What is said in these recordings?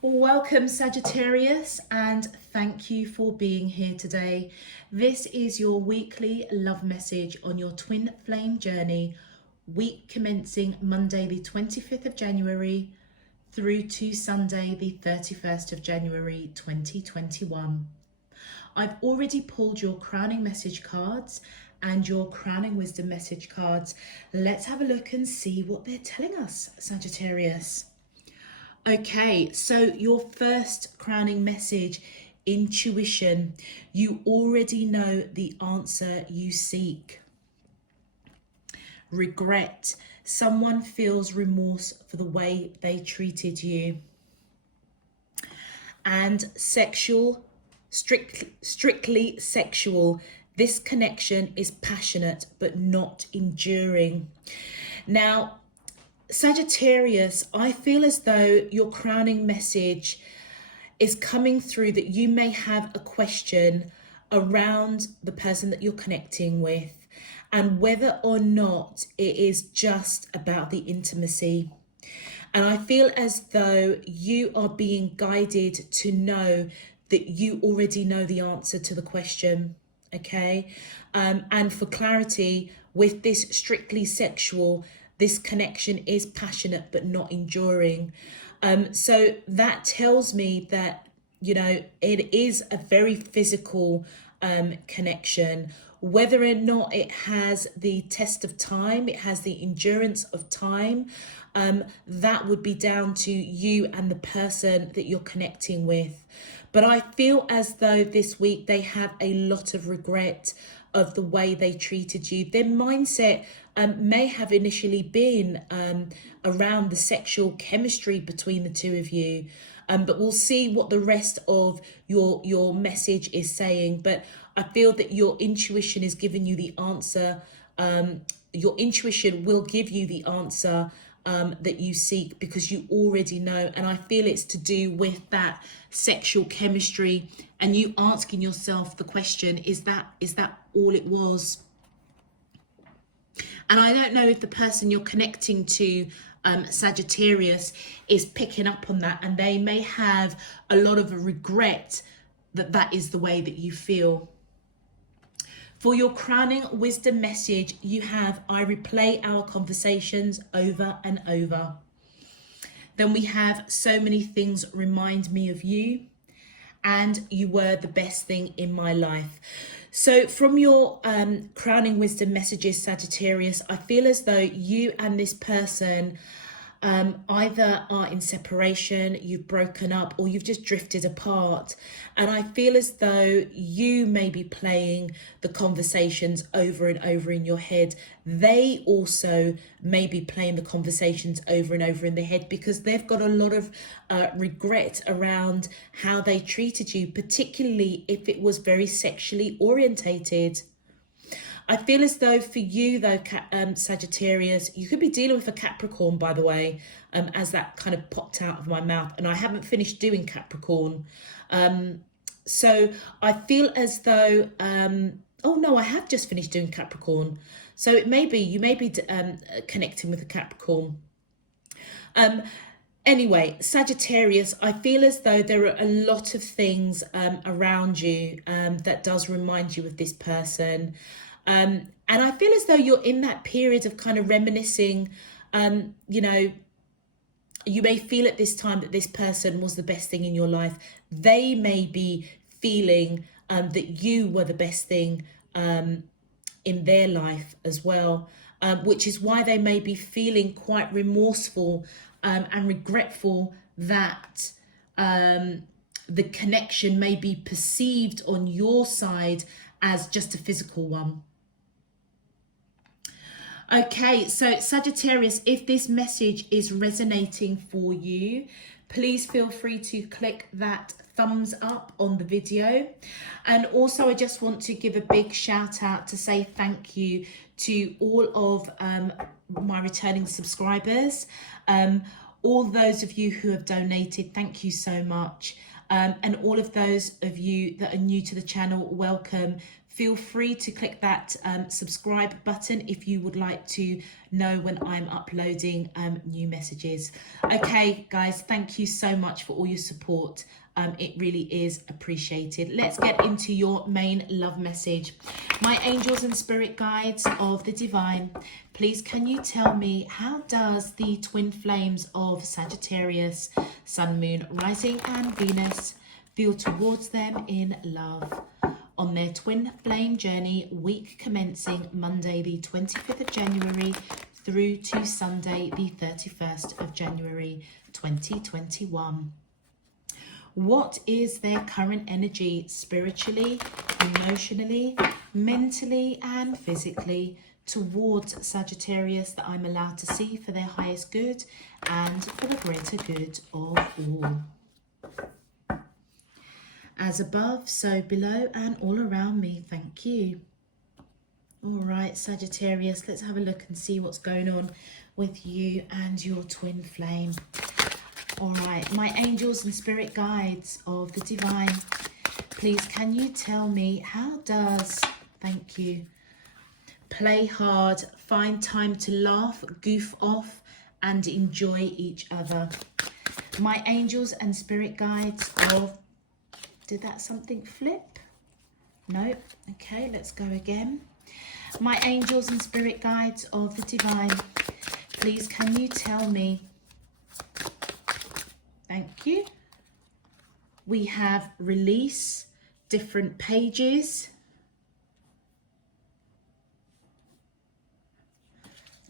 Welcome Sagittarius, and thank you for being here today. This is your weekly love message on your twin flame journey, week commencing Monday the 25th of January through to Sunday the 31st of January 2021. I've already pulled your crowning message cards and your crowning wisdom message cards. Let's have a look and see what they're telling us, Sagittarius. Okay, so your first crowning message, intuition. You already know the answer you seek. Regret. Someone feels remorse for the way they treated you. And sexual, strictly sexual. This connection is passionate but not enduring. Now, Sagittarius, I feel as though your crowning message is coming through that you may have a question around the person that you're connecting with and whether or not it is just about the intimacy. And I feel as though you are being guided to know that you already know the answer to the question, okay? And for clarity, with this strictly sexual, this connection is passionate but not enduring. So that tells me that, you know, it is a very physical connection. Whether or not it has the test of time, it has the endurance of time, that would be down to you and the person that you're connecting with. But I feel as though this week they have a lot of regret of the way they treated you. Their mindset may have initially been around the sexual chemistry between the two of you, but we'll see what the rest of your message is saying. But I feel that your intuition is giving you the answer. Your intuition will give you the answer that you seek, because you already know. And I feel it's to do with that sexual chemistry and you asking yourself the question, is that all it was? And I don't know if the person you're connecting to, Sagittarius, is picking up on that, and they may have a lot of regret that is the way that you feel. For your crowning wisdom message, you have, I replay our conversations over and over. Then we have, so many things remind me of you, and you were the best thing in my life. So from your crowning wisdom messages, Sagittarius, I feel as though you and this person either are in separation, you've broken up, or you've just drifted apart. And I feel as though you may be playing the conversations over and over in your head. They also may be playing the conversations over and over in their head, because they've got a lot of regret around how they treated you, particularly if it was very sexually orientated. I feel as though for you, though, Sagittarius, you could be dealing with a Capricorn, by the way, as that kind of popped out of my mouth. And I haven't finished doing Capricorn. So I feel as though, oh no, I have just finished doing Capricorn. So you may be connecting with a Capricorn. Anyway, Sagittarius, I feel as though there are a lot of things around you that does remind you of this person. And I feel as though you're in that period of kind of reminiscing. You know, you may feel at this time that this person was the best thing in your life. They may be feeling that you were the best thing in their life as well, which is why they may be feeling quite remorseful and regretful that the connection may be perceived on your side as just a physical one. Okay, so Sagittarius, if this message is resonating for you, please feel free to click that thumbs up on the video. And also I just want to give a big shout out to say thank you to all of my returning subscribers. All those of you who have donated, thank you so much. And all of those of you that are new to the channel, welcome. feel free to click that subscribe button if you would like to know when I'm uploading new messages. Okay, guys, thank you so much for all your support. It really is appreciated. Let's get into your main love message. My angels and spirit guides of the divine, please can you tell me, how does the twin flames of Sagittarius, Sun, Moon, Rising and Venus feel towards them in love on their twin flame journey, week commencing Monday the 25th of January through to Sunday the 31st of January 2021? What is their current energy spiritually, emotionally, mentally and physically towards Sagittarius that I'm allowed to see for their highest good and for the greater good of all? As above, so below and all around me. Thank you. All right, Sagittarius, let's have a look and see what's going on with you and your twin flame. All right, my angels and spirit guides of the divine, please can you tell me, how does, thank you, play hard, find time to laugh, goof off and enjoy each other? My angels and spirit guides of, did that something flip? No. Okay, let's go again. My angels and spirit guides of the divine, please can you tell me, thank you. We have release, different pages.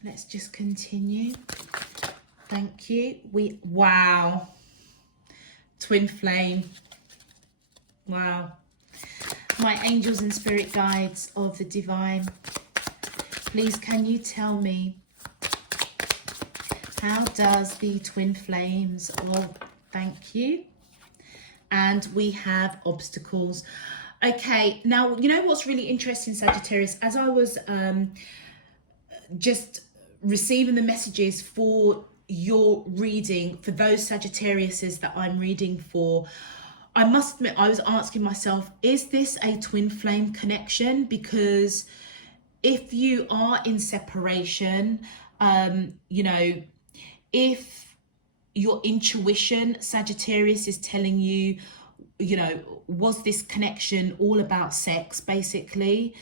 Let's just continue. Thank you. Wow. Twin flame. Wow. My angels and spirit guides of the divine, please can you tell me, how does the twin flames of, thank you, and we have obstacles. Okay, now you know what's really interesting, Sagittarius, as I was just receiving the messages for your reading, for those Sagittariuses that I'm reading for, I must admit I was asking myself, is this a twin flame connection? Because if you are in separation, you know, if your intuition, Sagittarius, is telling you, you know, was this connection all about sex, basically?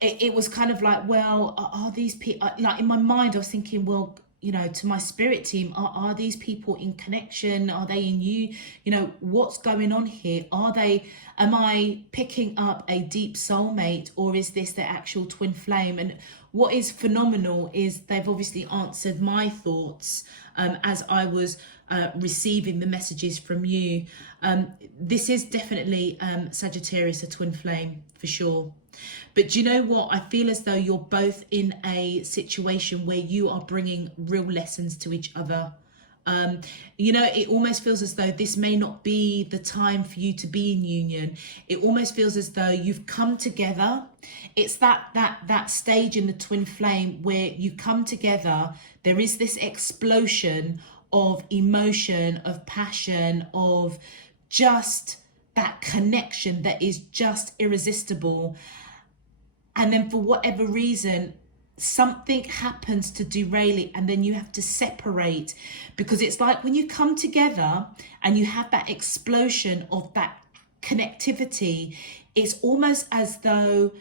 It was kind of like, well, are these people, like in my mind, I was thinking, well, you know, to my spirit team, are these people in connection? Are they in you? You know, what's going on here? Am I picking up a deep soulmate, or is this the actual twin flame? And what is phenomenal is they've obviously answered my thoughts as I was receiving the messages from you. This is definitely Sagittarius, a twin flame for sure. But do you know what? I feel as though you're both in a situation where you are bringing real lessons to each other. You know, it almost feels as though this may not be the time for you to be in union. It almost feels as though you've come together. It's that stage in the twin flame where you come together. There is this explosion of emotion, of passion, of just that connection that is just irresistible. And then for whatever reason, something happens to derail it, and then you have to separate, because it's like when you come together and you have that explosion of that connectivity, it's almost as though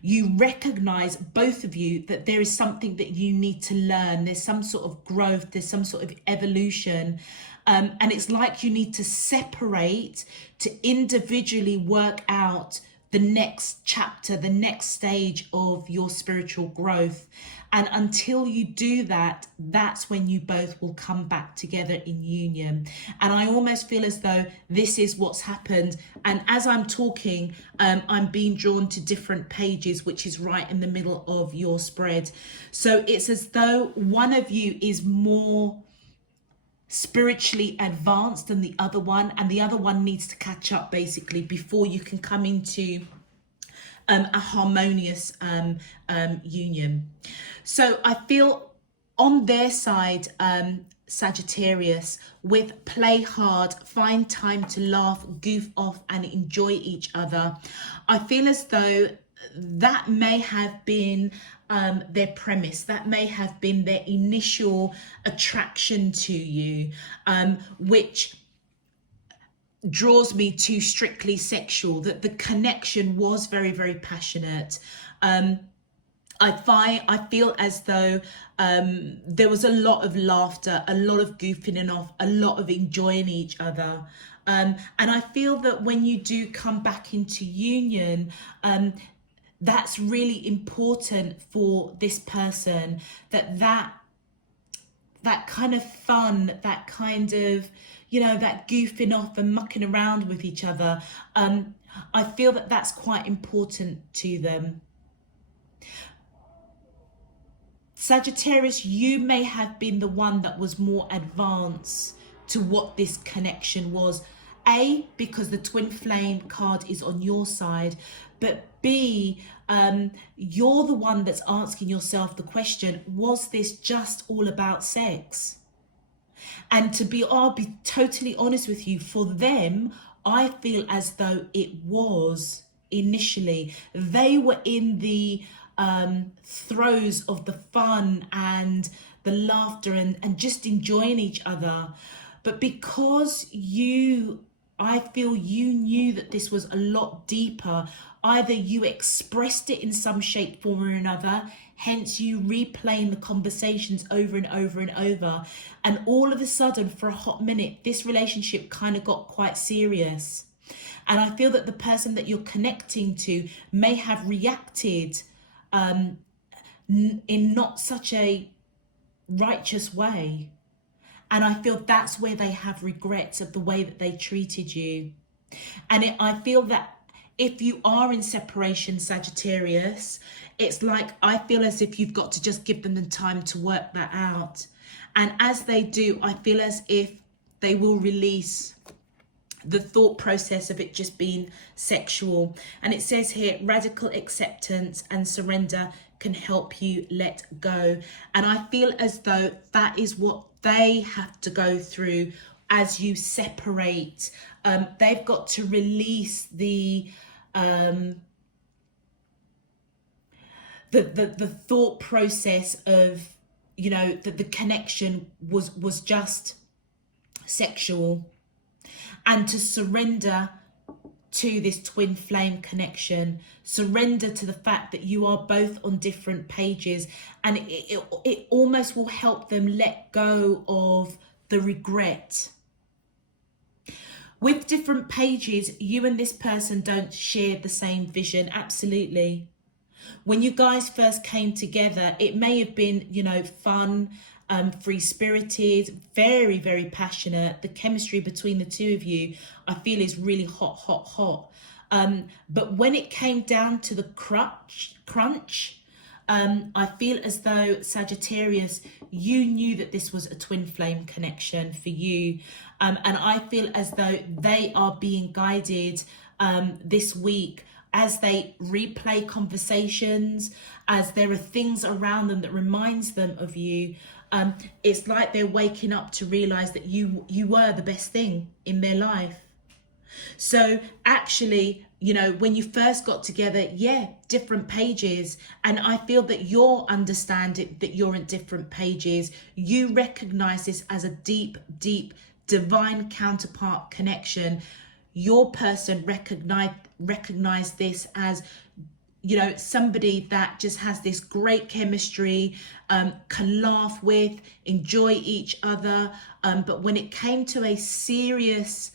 you recognize, both of you, that there is something that you need to learn. There's some sort of growth, there's some sort of evolution. And it's like you need to separate to individually work out the next chapter, the next stage of your spiritual growth. And until you do that, that's when you both will come back together in union. And I almost feel as though this is what's happened. And as I'm talking, I'm being drawn to different pages, which is right in the middle of your spread. So it's as though one of you is more spiritually advanced than the other one, and the other one needs to catch up basically before you can come into a harmonious union. So I feel on their side, Sagittarius with play hard, find time to laugh, goof off and enjoy each other. I feel as though that may have been their premise, that may have been their initial attraction to you, which draws me to strictly sexual, that the connection was very, very passionate. I feel as though there was a lot of laughter, a lot of goofing off, a lot of enjoying each other. And I feel that when you do come back into union, that's really important for this person, that kind of fun, that kind of, that goofing off and mucking around with each other. I feel that that's quite important to them. Sagittarius, you may have been the one that was more advanced to what this connection was. A, because the twin flame card is on your side, but B, you're the one that's asking yourself the question, was this just all about sex? And I'll be totally honest with you, for them, I feel as though it was initially. They were in the throes of the fun and the laughter and just enjoying each other. But because I feel you knew that this was a lot deeper, either you expressed it in some shape, form or another, hence you replaying the conversations over and over and over. And all of a sudden, for a hot minute, this relationship kind of got quite serious. And I feel that the person that you're connecting to may have reacted in not such a righteous way. And I feel that's where they have regrets of the way that they treated you. And I feel that if you are in separation, Sagittarius, it's like, I feel as if you've got to just give them the time to work that out. And as they do, I feel as if they will release the thought process of it just being sexual. And it says here, radical acceptance and surrender can help you let go. And I feel as though that is what they have to go through as you separate. They've got to release the thought process of, that the connection was just sexual, and to surrender to this twin flame connection, surrender to the fact that you are both on different pages, and it almost will help them let go of the regret. With different pages, you and this person don't share the same vision, absolutely. When you guys first came together, it may have been, fun, free-spirited, very, very passionate. The chemistry between the two of you, I feel, is really hot, hot, hot. But when it came down to the crunch, I feel as though, Sagittarius, you knew that this was a twin flame connection for you. And I feel as though they are being guided this week as they replay conversations, as there are things around them that reminds them of you. It's like they're waking up to realize that you were the best thing in their life. So actually, when you first got together, different pages. And I feel that you're understanding that you're in different pages. You recognize this as a deep, deep, divine counterpart connection. Your person recognize this as, somebody that just has this great chemistry, can laugh with, enjoy each other. But when it came to a serious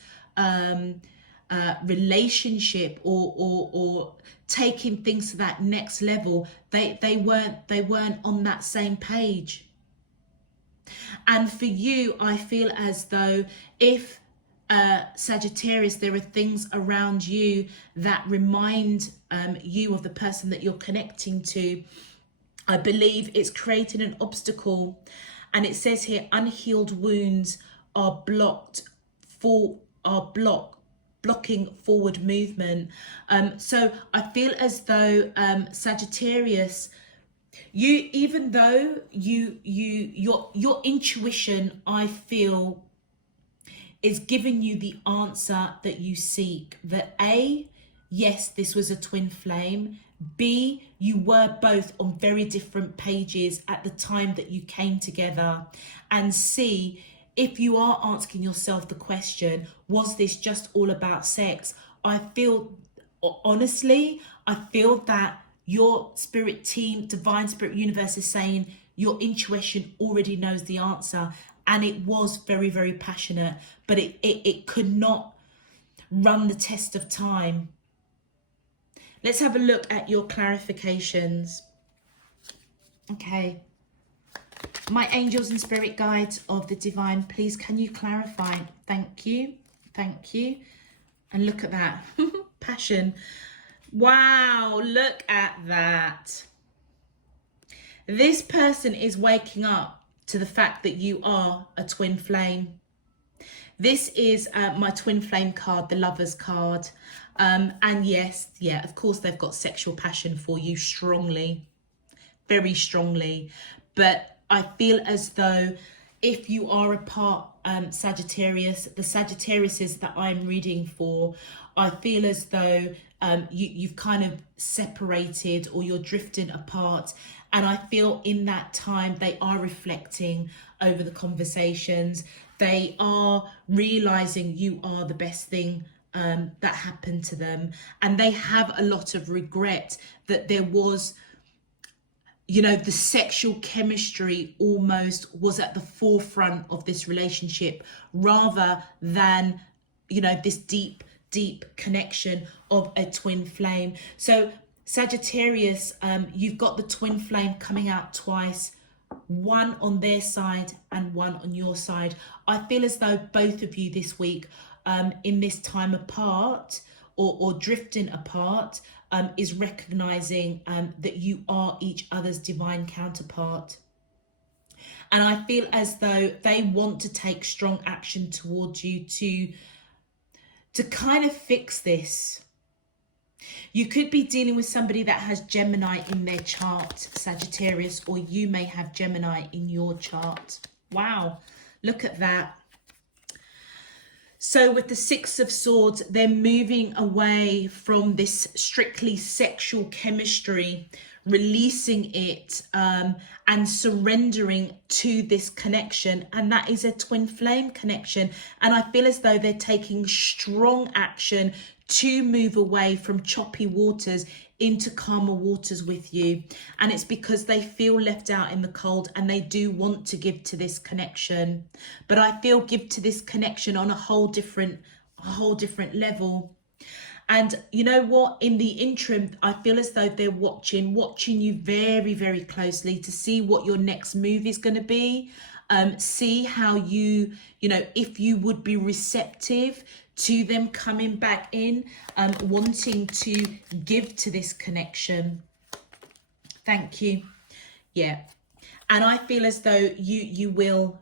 relationship or taking things to that next level, they weren't on that same page. And for you, I feel as though if Sagittarius, there are things around you that remind you of the person that you're connecting to, I believe it's creating an obstacle. And it says here, unhealed wounds are blocking forward movement. So I feel as though Sagittarius, You, even though your intuition, I feel, is giving you the answer that you seek. That A, yes, this was a twin flame. B, you were both on very different pages at the time that you came together. And C, if you are asking yourself the question, was this just all about sex? I feel, honestly, I feel that your spirit team, divine spirit universe, is saying your intuition already knows the answer. And it was very, very passionate, but it could not run the test of time. Let's have a look at your clarifications. Okay. My angels and spirit guides of the divine, please can you clarify? Thank you. Thank you. And look at that. Passion. Wow, look at that. This person is waking up to the fact that you are a twin flame. This is my twin flame card, the Lover's card. And yes, yeah, of course they've got sexual passion for you strongly, very strongly. But I feel as though if you are a part Sagittarius, the Sagittariuses that I'm reading for, I feel as though you've kind of separated or you're drifting apart. And I feel in that time they are reflecting over the conversations. They are realizing you are the best thing that happened to them. And they have a lot of regret that there was, you know, the sexual chemistry almost was at the forefront of this relationship rather than, you know, this deep connection of a twin flame. So Sagittarius, you've got the twin flame coming out twice, one on their side and one on your side. I feel as though both of you this week, in this time apart or drifting apart, is recognizing that you are each other's divine counterpart. And I feel as though they want to take strong action towards you to kind of fix this. You could be dealing with somebody that has Gemini in their chart, Sagittarius, or you may have Gemini in your chart. Wow, look at that. So with the Six of Swords, they're moving away from this strictly sexual chemistry, releasing it and surrendering to this connection. And that is a twin flame connection. And I feel as though they're taking strong action to move away from choppy waters into calmer waters with you. And it's because they feel left out in the cold and they do want to give to this connection. But I feel give to this connection on a whole different level. And you know what, in the interim, I feel as though they're watching you very, very closely to see what your next move is going to be. See how you know, if you would be receptive to them coming back in, wanting to give to this connection. Thank you. Yeah. And I feel as though you will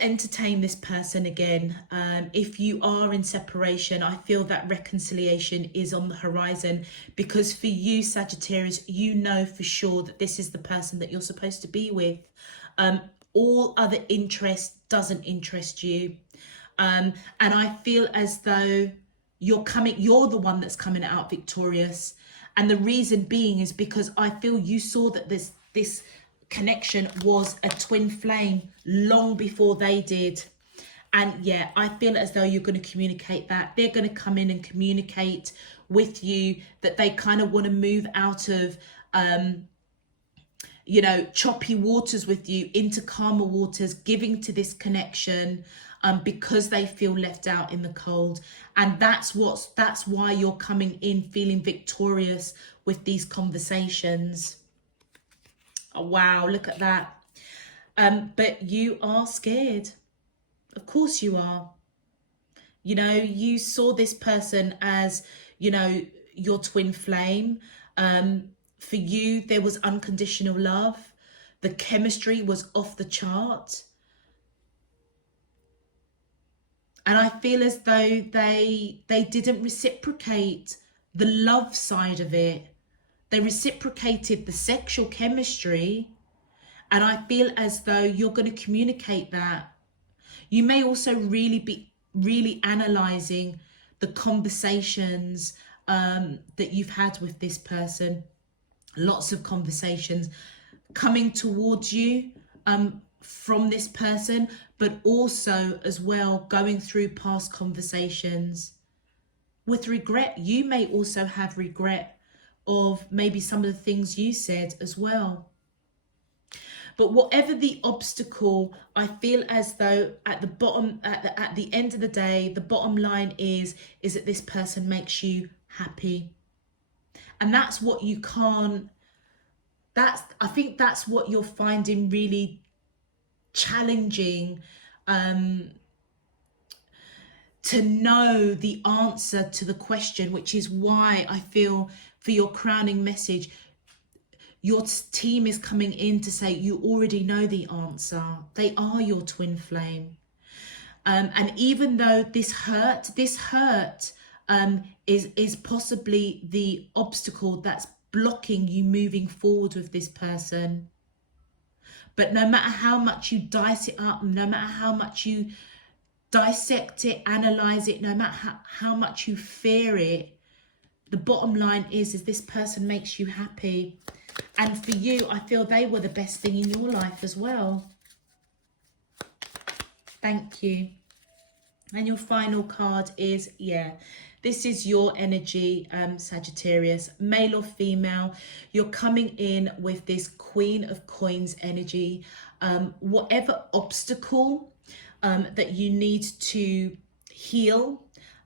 entertain this person again. If you are in separation, I feel that reconciliation is on the horizon, because for you, Sagittarius, you know for sure that this is the person that you're supposed to be with. All other interest doesn't interest you. And I feel as though you're the one that's coming out victorious. And the reason being is because I feel you saw that this connection was a twin flame long before they did. And yeah, I feel as though you're going to communicate that. They're going to come in and communicate with you that they kind of want to move out of you know, choppy waters with you into calmer waters, giving to this connection because they feel left out in the cold. And that's why you're coming in feeling victorious with these conversations. Oh, wow, look at that. But you are scared. Of course you are. You know, you saw this person as, you know, your twin flame. For you, there was unconditional love. The chemistry was off the chart. And I feel as though they didn't reciprocate the love side of it. They reciprocated the sexual chemistry, and I feel as though you're going to communicate that. You may also be really analysing the conversations that you've had with this person. Lots of conversations coming towards you from this person, but also as well going through past conversations with regret. You may also have regret of maybe some of the things you said as well. But whatever the obstacle, I feel as though at the bottom, at the end of the day, the bottom line is that this person makes you happy. And that's what you can't, I think that's what you're finding really challenging, to know the answer to the question, which is why I feel for your crowning message, your team is coming in to say you already know the answer. They are your twin flame. And even though this hurt is possibly the obstacle that's blocking you moving forward with this person. But no matter how much you dice it up, no matter how much you dissect it, analyze it, no matter how much you fear it, the bottom line is this person makes you happy. And for you, I feel they were the best thing in your life as well. Thank you. And your final card is, this is your energy, Sagittarius, male or female. You're coming in with this Queen of Coins energy. Whatever obstacle that you need to heal,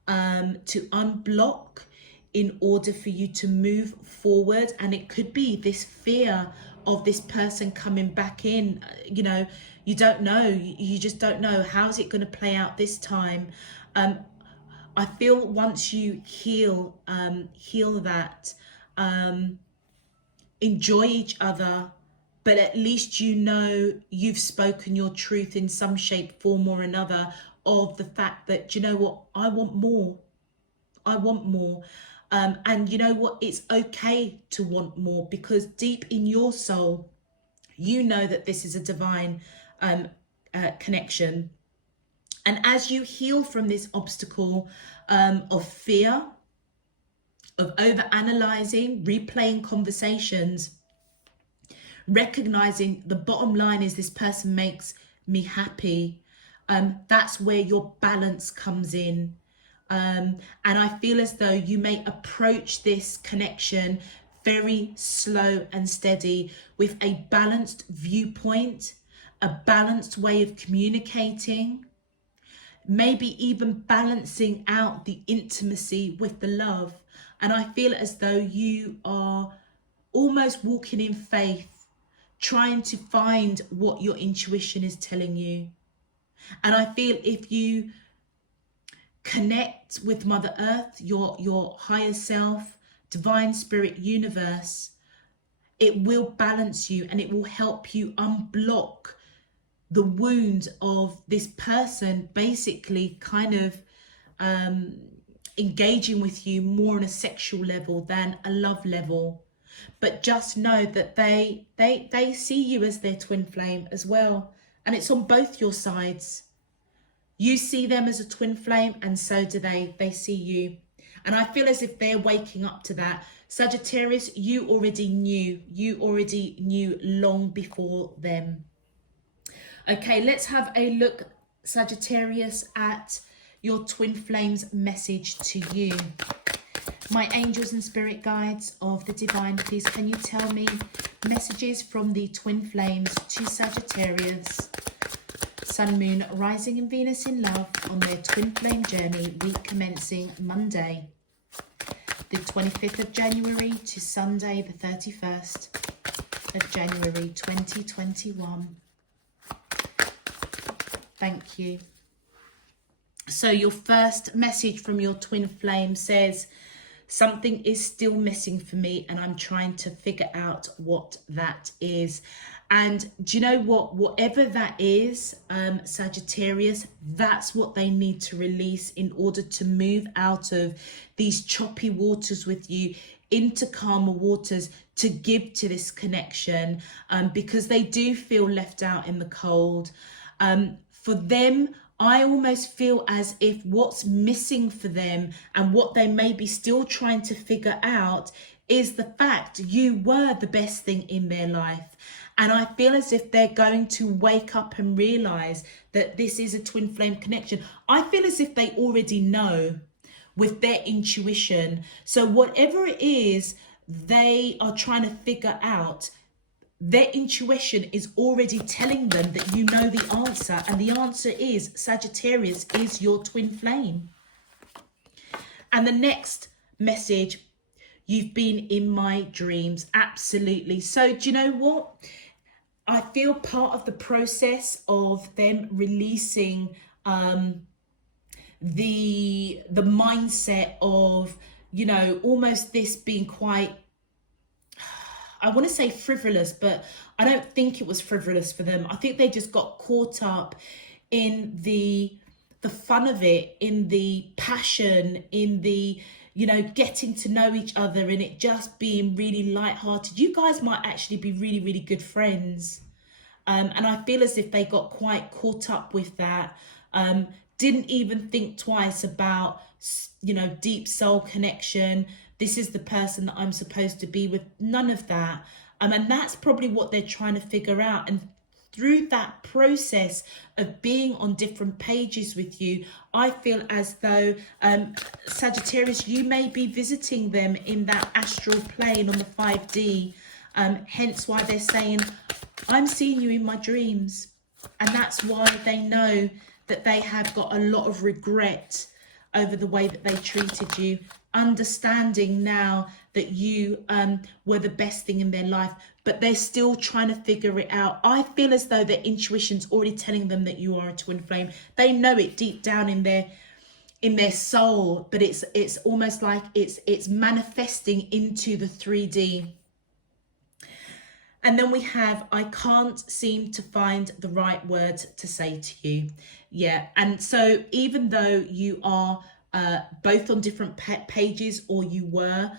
to unblock in order for you to move forward. And it could be this fear of this person coming back in. You know, you don't know. You just don't know. How's it going to play out this time? I feel once you heal that, enjoy each other, but at least you know you've spoken your truth in some shape, form or another, of the fact that, you know what, I want more. I want more. And you know what, it's okay to want more, because deep in your soul, you know that this is a divine connection. And as you heal from this obstacle of fear, of over-analyzing, replaying conversations, recognizing the bottom line is this person makes me happy, that's where your balance comes in. And I feel as though you may approach this connection very slow and steady, with a balanced viewpoint, a balanced way of communicating, maybe even balancing out the intimacy with the love. And I feel as though you are almost walking in faith, trying to find what your intuition is telling you. And I feel if you connect with Mother Earth, your higher self, divine spirit, universe, it will balance you and it will help you unblock the wound of this person basically kind of engaging with you more on a sexual level than a love level. But just know that they see you as their twin flame as well, and it's on both your sides. You see them as a twin flame, and so do they see you. And I feel as if they're waking up to that. Sagittarius, you already knew long before them. Okay, let's have a look, Sagittarius, at your twin flames message to you. My angels and spirit guides of the divine, please can you tell me messages from the twin flames to Sagittarius, Sun, Moon, Rising and Venus in love on their twin flame journey, week commencing Monday, the 25th of January to Sunday, the 31st of January 2021. Thank you. So your first message from your twin flame says, Something is still missing for me, and I'm trying to figure out what that is. And do you know what? Whatever that is, Sagittarius, that's what they need to release in order to move out of these choppy waters with you into calmer waters, to give to this connection, because they do feel left out in the cold. For them, I almost feel as if what's missing for them and what they may be still trying to figure out is the fact you were the best thing in their life. And I feel as if they're going to wake up and realize that this is a twin flame connection. I feel as if they already know with their intuition. So whatever it is they are trying to figure out, their intuition is already telling them that you know the answer. And the answer is Sagittarius is your twin flame. And the next message, you've been in my dreams. Absolutely. So do you know what? I feel part of the process of them releasing the mindset of, you know, almost this being quite, I want to say frivolous, but I don't think it was frivolous for them. I think they just got caught up in the fun of it, in the passion, in the, you know, getting to know each other, and it just being really lighthearted. You guys might actually be really, really good friends. And I feel as if they got quite caught up with that. Didn't even think twice about, you know, deep soul connection. This is the person that I'm supposed to be with. None of that. And that's probably what they're trying to figure out. And through that process of being on different pages with you, I feel as though, Sagittarius, you may be visiting them in that astral plane on the 5D. Hence why they're saying, I'm seeing you in my dreams. And that's why they know that they have got a lot of regret over the way that they treated you, understanding now that you were the best thing in their life, but they're still trying to figure it out. I feel as though their intuition's already telling them that you are a twin flame. They know it deep down in their soul, but it's almost like it's manifesting into the 3D. And then we have, I can't seem to find the right words to say to you. Yeah, and so even though you are both on different pages, or you were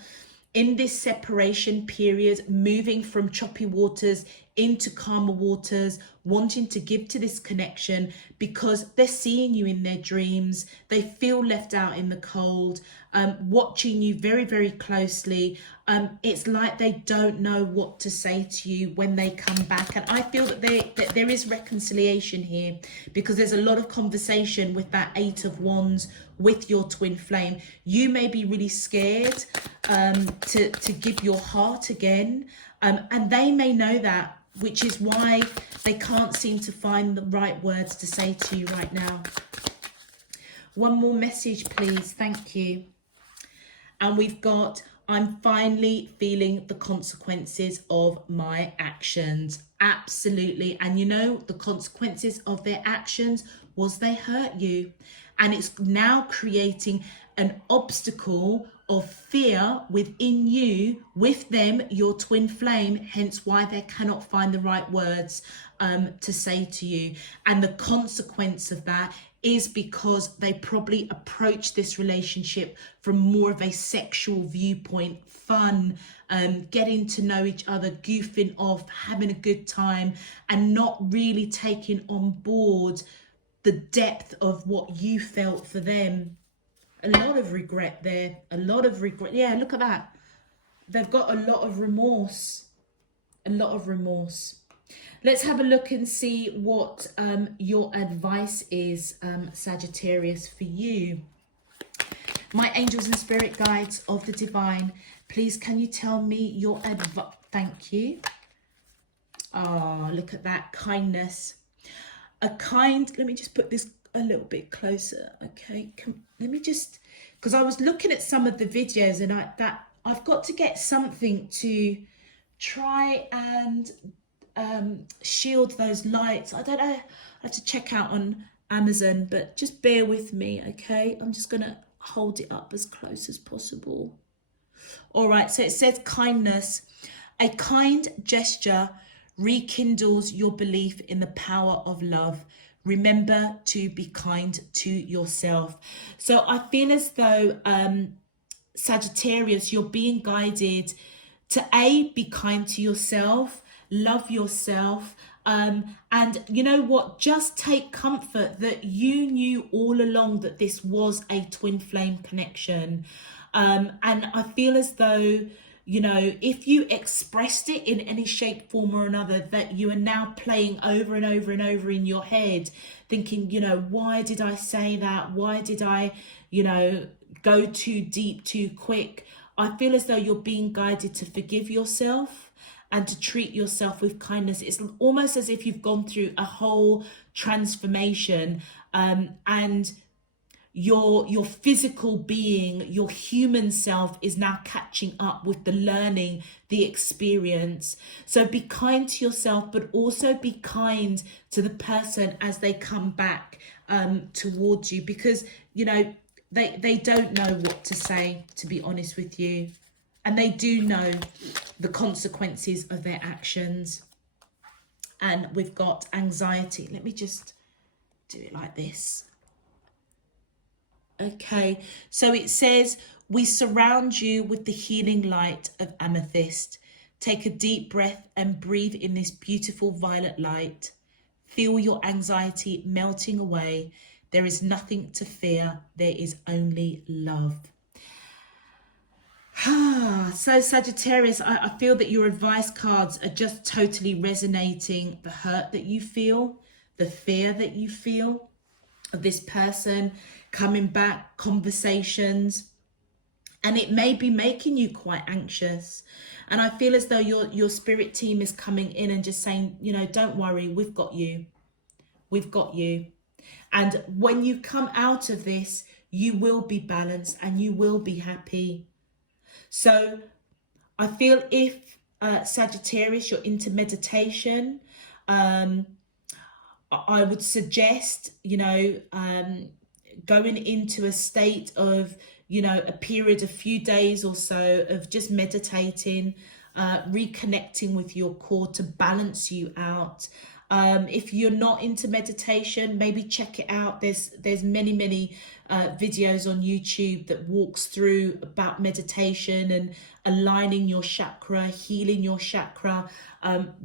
in this separation period, moving from choppy waters into calmer waters, wanting to give to this connection because they're seeing you in their dreams, they feel left out in the cold, watching you very, very closely. It's like they don't know what to say to you when they come back. And I feel that there is reconciliation here, because there's a lot of conversation with that 8 of Wands with your twin flame. You may be really scared to give your heart again, and they may know that, which is why they can't seem to find the right words to say to you right now. One more message, please. Thank you. And we've got, I'm finally feeling the consequences of my actions. Absolutely. And you know, the consequences of their actions was they hurt you. And it's now creating an obstacle of fear within you, with them, your twin flame, hence why they cannot find the right words to say to you. And the consequence of that is because they probably approach this relationship from more of a sexual viewpoint, fun, getting to know each other, goofing off, having a good time, and not really taking on board the depth of what you felt for them. A lot of regret there, a lot of regret. Yeah, look at that. They've got a lot of remorse, a lot of remorse. Let's have a look and see what your advice is, Sagittarius, for you. My angels and spirit guides of the divine, please can you tell me your advice? Thank you. Oh, look at that let me just put this a little bit closer. Okay, let me just, because I was looking at some of the videos and I've got to get something to try and shield those lights. I don't know, I have to check out on Amazon, but just bear with me. Okay, I'm just gonna hold it up as close as possible. All right, so it says kindness. A kind gesture rekindles your belief in the power of love. Remember to be kind to yourself. So I feel as though, Sagittarius, you're being guided to be kind to yourself, love yourself. And you know what? Just take comfort that you knew all along that this was a twin flame connection. And I feel as though, you know, if you expressed it in any shape, form, or another, that you are now playing over and over and over in your head, thinking, you know, why did I say that? Why did I, you know, go too deep too quick? I feel as though you're being guided to forgive yourself and to treat yourself with kindness. It's almost as if you've gone through a whole transformation, and your physical being, your human self is now catching up with the learning, the experience. So be kind to yourself, but also be kind to the person as they come back towards you, because, you know, they don't know what to say, to be honest with you. And they do know the consequences of their actions. And we've got anxiety. Let me just do it like this. Okay, so it says, we surround you with the healing light of amethyst. Take a deep breath and breathe in this beautiful violet light. Feel your anxiety melting away. There is nothing to fear. There is only love. So Sagittarius, I feel that your advice cards are just totally resonating. The hurt that you feel, the fear that you feel of this person coming back, conversations, and it may be making you quite anxious. And I feel as though your spirit team is coming in and just saying, you know, don't worry, we've got you. We've got you. And when you come out of this, you will be balanced and you will be happy. So I feel if Sagittarius, you're into meditation, I would suggest, you know, going into a state of, you know, a period, a few days or so of just meditating, reconnecting with your core to balance you out. If you're not into meditation, maybe check it out. There's many videos on YouTube that walks through about meditation and aligning your chakra, healing your chakra,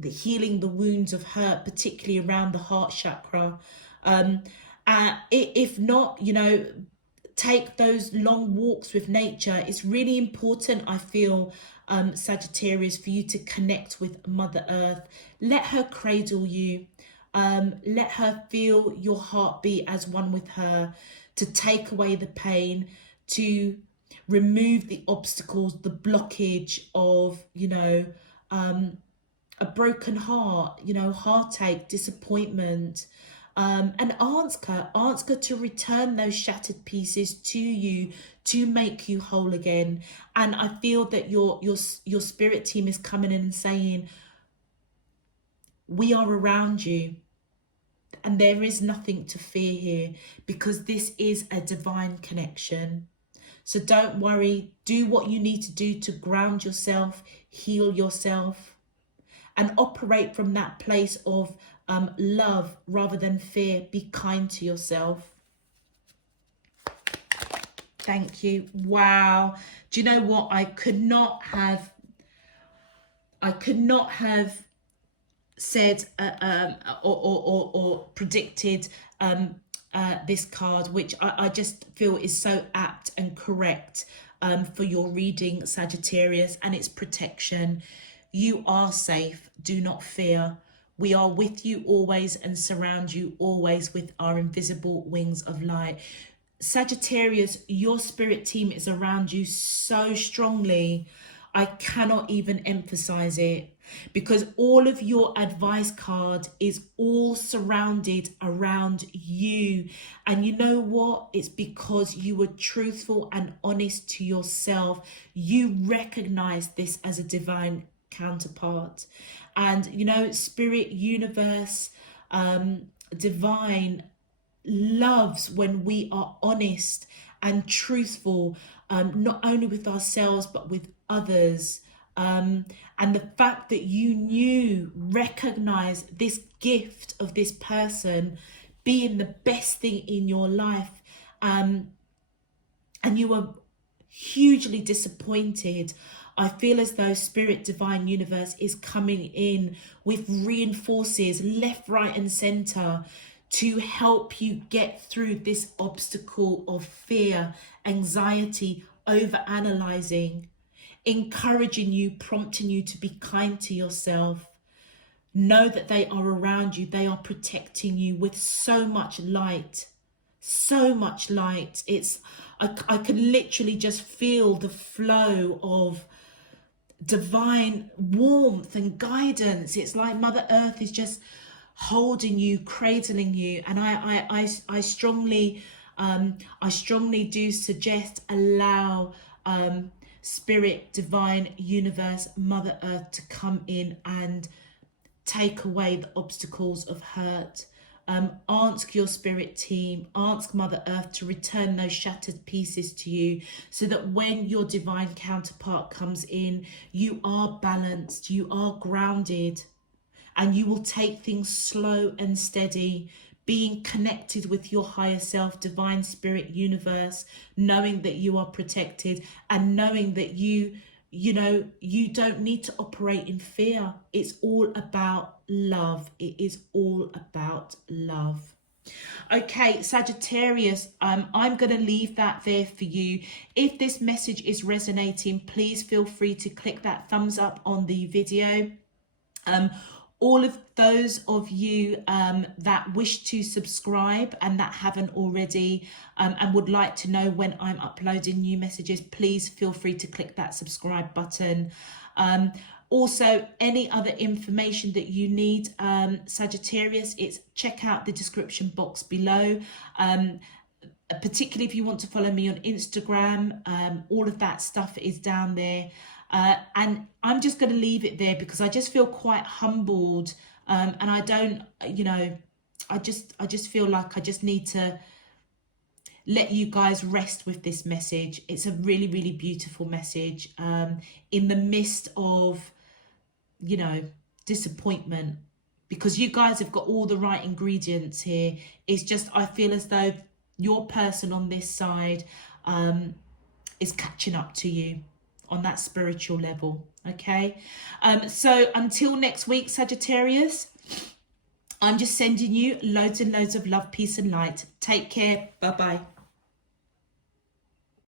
healing the wounds of hurt, particularly around the heart chakra. If not, you know, take those long walks with nature. It's really important, I feel, Sagittarius, for you to connect with Mother Earth. Let her cradle you. Let her feel your heartbeat as one with her, to take away the pain, to remove the obstacles, the blockage of, you know, a broken heart, you know, heartache, disappointment. And ask her to return those shattered pieces to you, to make you whole again. And I feel that your spirit team is coming in and saying, we are around you and there is nothing to fear here, because this is a divine connection. So don't worry, do what you need to do to ground yourself, heal yourself, and operate from that place of love rather than fear. Be kind to yourself. Thank you. Wow. Do you know what? I could not have said or predicted this card, which I just feel is so apt and correct for your reading, Sagittarius, and it's protection. You are safe. Do not fear. We are with you always and surround you always with our invisible wings of light. Sagittarius, your spirit team is around you so strongly. I cannot even emphasize it, because all of your advice card is all surrounded around you. And you know what? It's because you were truthful and honest to yourself. You recognize this as a divine counterpart. And, you know, spirit, universe, divine loves when we are honest and truthful, not only with ourselves, but with others. And the fact that you recognize this gift of this person being the best thing in your life, and you were hugely disappointed. I feel as though Spirit, Divine, Universe is coming in with reinforces left, right and center to help you get through this obstacle of fear, anxiety, over analyzing, encouraging you, prompting you to be kind to yourself. Know that they are around you. They are protecting you with so much light. So much light. I can literally just feel the flow of divine warmth and guidance. It's like Mother Earth is just holding you, cradling you. And I strongly do suggest allow Spirit, Divine, Universe, Mother Earth to come in and take away the obstacles of hurt. Ask your spirit team, ask Mother Earth to return those shattered pieces to you, so that when your divine counterpart comes in, you are balanced, you are grounded, and you will take things slow and steady, being connected with your higher self, Divine Spirit, Universe, knowing that you are protected, and knowing that you don't need to operate in fear. It's all about love. It is all about love. Okay, Sagittarius, I'm going to leave that there for you. If this message is resonating, please feel free to click that thumbs up on the video. All of those of you that wish to subscribe and that haven't already, and would like to know when I'm uploading new messages, please feel free to click that subscribe button. Also, any other information that you need, Sagittarius, check out the description box below. Particularly if you want to follow me on Instagram, all of that stuff is down there. And I'm just going to leave it there because I just feel quite humbled, and I don't, I just feel like I just need to let you guys rest with this message. It's a really, really beautiful message, in the midst of, disappointment, because you guys have got all the right ingredients here. It's just, I feel as though your person on this side is catching up to you on that spiritual level. Okay, so until next week, Sagittarius, I'm just sending you loads and loads of love, peace and light. Take care. Bye bye.